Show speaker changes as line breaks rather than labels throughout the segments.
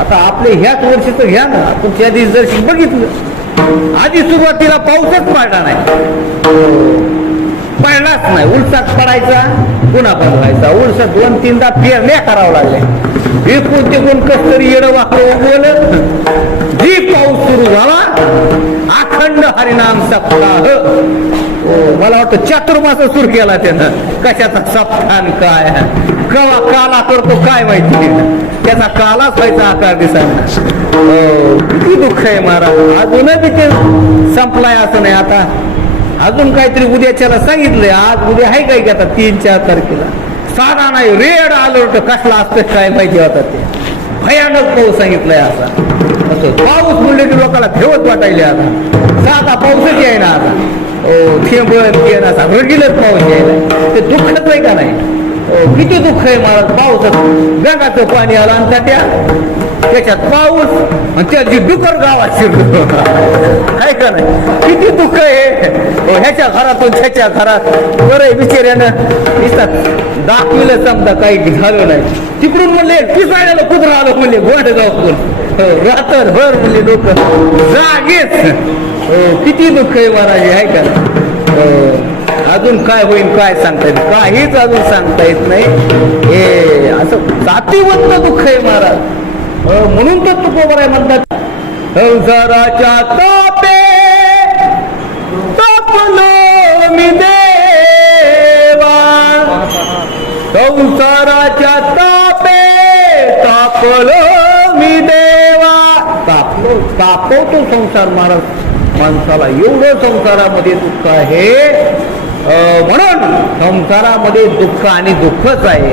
आता आपले ह्याच वर्षीचं घ्या ना. आपण त्या दिवशी जर बघितलं. आधी सुरुवातीला पाऊसच पडला नाही. पडलाच नाही. उलसात पडायचा पुन्हा बदलायचा. व्हायचा उलसा दोन तीनदा पेरण्या करावं लागल्या एकूण तिकून कस तरी येडं वाकडं बोलत जी पाऊस सुरू झाला अखंड हरिनाम सप्ताह. मला वाटतं चातुर्मास सुरू केला त्यानं. कशाचा सप्तान काय? कवा काला करतो काय माहिती त्याचा कालाच व्हायचा आकार दिसायला. हो, किती दुःख आहे महाराज. अजूनही ते संपलाय असं नाही आता. अजून काहीतरी उद्याच्याला सांगितलंय. आज उद्या आहे काय की आता तीन चार तारखेला. साधा नाही रेड अलर्ट कसला असतं काय माहिती होता ते. भयानक पाऊस सांगितलंय असा. असं पाऊस म्हणले की लोकांना ठेवत वाटायले आता. साधा पाऊसच यायना आता. ओ असा रगीलच पाऊस यायला ते दुःखच आहे का नाही। ओ, किती दुःख आहे मला पाऊस गंगाचं पाणी आलं आणि त्या। त्याच्यात पाऊस आणि त्याची डुकर गावात शिरलो. काय का नाही? किती दुःख आहे ह्याच्या घरातून ह्याच्या घरात. बरं बिचाऱ्यानं. दिसतात दाखविलं समजा काही झालं नाही. तिकडून म्हणले पिसाळ्याला कुत्रा आलं म्हणले गोंड गाव रात्रभर म्हणजे लोक. जागेच. हो, किती दुःख आहे महाराज आहे का? हो, अजून काय होईल काय सांगता येत काहीच अजून सांगता येत नाही. हे असं जातीवंत दुःख आहे महाराज. हो, म्हणून तर तुकोबर आहे म्हणतात. संसाराच्या तापे तापलो मी देवा. संसाराच्या तापे तापलो मी देवा तापलो तापवतो संसार माणस माणसाला एवढं संसारामध्ये दुःख आहे. म्हणून संसारामध्ये दुःख आणि दुःखच आहे.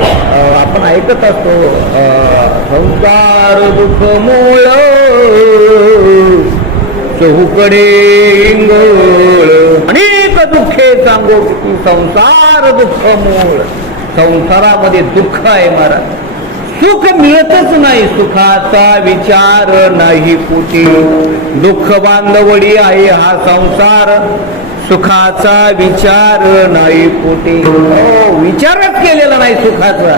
आपण ऐकत असतो संसार दुःख मोळ चहूकडे इंगोळ. अनेक दुःखे सांगो संसार दुःख मूळ संसारामध्ये दुःख आहे महाराज. सुख मिळतच नाही सुखाचा विचार नाही पोटी. दुःख बांधवडी आहे हा संसार सुखाचा विचार नाही पोटी. हो, विचारच केलेला नाही सुखाचा.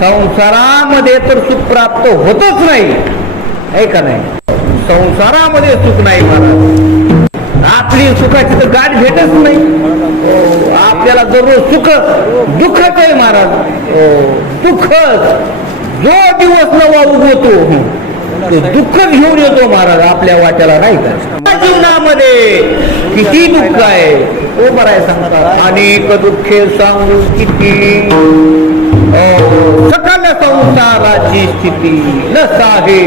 संसारामध्ये तर सुख प्राप्त होतच नाही आहे का नाही? संसारामध्ये सुख नाही महाराज. आपली सुखाची तर गाठ भेटच नाही. आपल्याला दररोज सुख दुःखच आहे महाराज? हो, दुःखच जो दिवस नवा उगवतो तो दुःख घेऊन येतो महाराज आपल्या वाट्याला नाही का? जीवनामध्ये किती दुःख आहे. तो बरं आहे सांगता अनेक दुःखे सांगू किती. सकल संसाराची स्थिती न साहे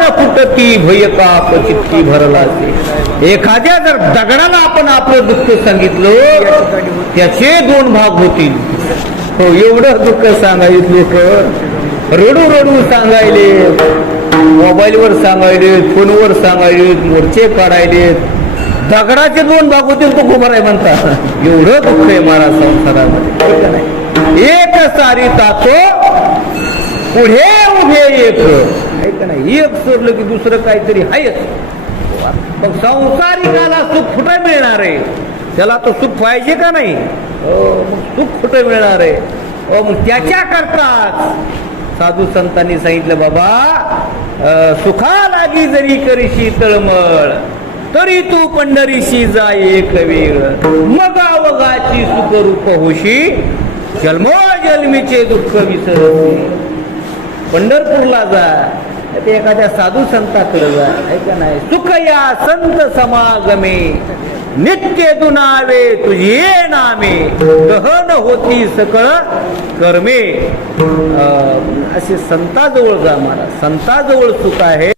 न फुटती भयकाप चित्ती भरला एखाद्या जर दगडाला आपण आपलं दुःख सांगितलं त्याचे दोन भाग होतील. हो एवढं दुःख सांगायचे लोक. रडू रडू सांगायले मोबाईलवर सांगायले फोनवर सांगायले मोर्चे काढायले दगडाचे दोन भाग होतील तो गोबर आहे म्हणतात एवढं दुःख आहे महाराज संसारामध्ये. एक सारी तातो पुढे हे एक आहे ना नाही एक सोडलं की दुसरं काहीतरी आहेच मग संसारिकाला सुख कुठं मिळणार आहे? त्याला तो सुख पाहिजे का नाही? हो, मग सुख कुठं मिळणार आहे? हो, मग त्याच्या करताच. साधू संतांनी सांगितलं बाबा सुखा लागी जरी करीशी तळमळ तरी तू पंढरीशी जाय एक वेळ. मगा वगाची सुखरूप होशी जन्मोजन्मीचे दुःख विसरती. पंढरपूरला जा ते एखाद्या साधू संताकडे जा ऐका नाही? सुख या संत समागमे नित्य दुनावे तुझे नामे गहन होती सकळ कर्मे. असे संताजवळ जा मला. संताजवळ सुख आहे.